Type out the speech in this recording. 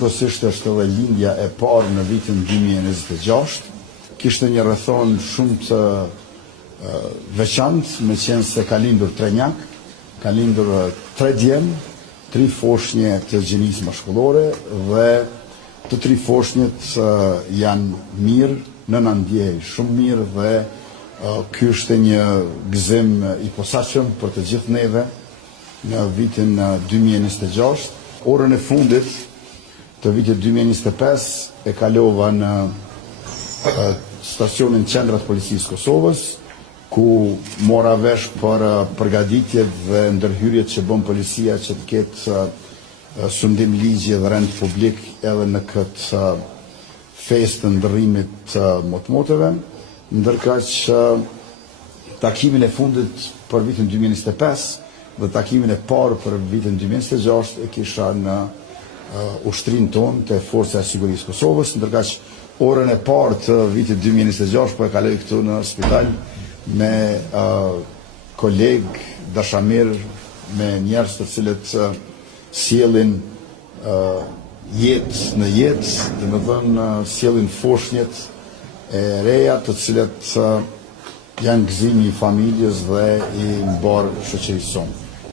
Kosisht është edhe lindja e parë në vitin 2026. Kishte një rrethon shumë të veçantë, me qenë se ka lindur 3 njak, ka lindur 3 djemë, 3 foshnje të gjinisë mashkullore dhe të 3 foshnjët janë mirë, nëna ndjej shumë mirë dhe ky është një gëzim i posaçëm për të gjithë neve në vitin 2026. Orën e fundit të vitit 2025 e kalova në stacionin qendrat policisë Kosovës, ku mora vesh për përgatitjet dhe ndërhyrjet që bën policia që të ketë sundim ligji dhe rend publik edhe në këtë festë të ndërrimit të motmoteve, ndërkaq takimin e fundit për vitin 2025 dhe takimin e parë për vitin 2026 e kisha në ushtrinë tonë të Forca e Sigurisë Kosovës, ndërkaq orën e parë të vitit 2026 po e kaloj këtu në spital me kolegë, dashamir, me njerëz të cilët sjellin jetë në jetë, domethënë sjellin foshnjet e reja të cilët janë gëzimi i familjes dhe i mbar shoqërisë sonë.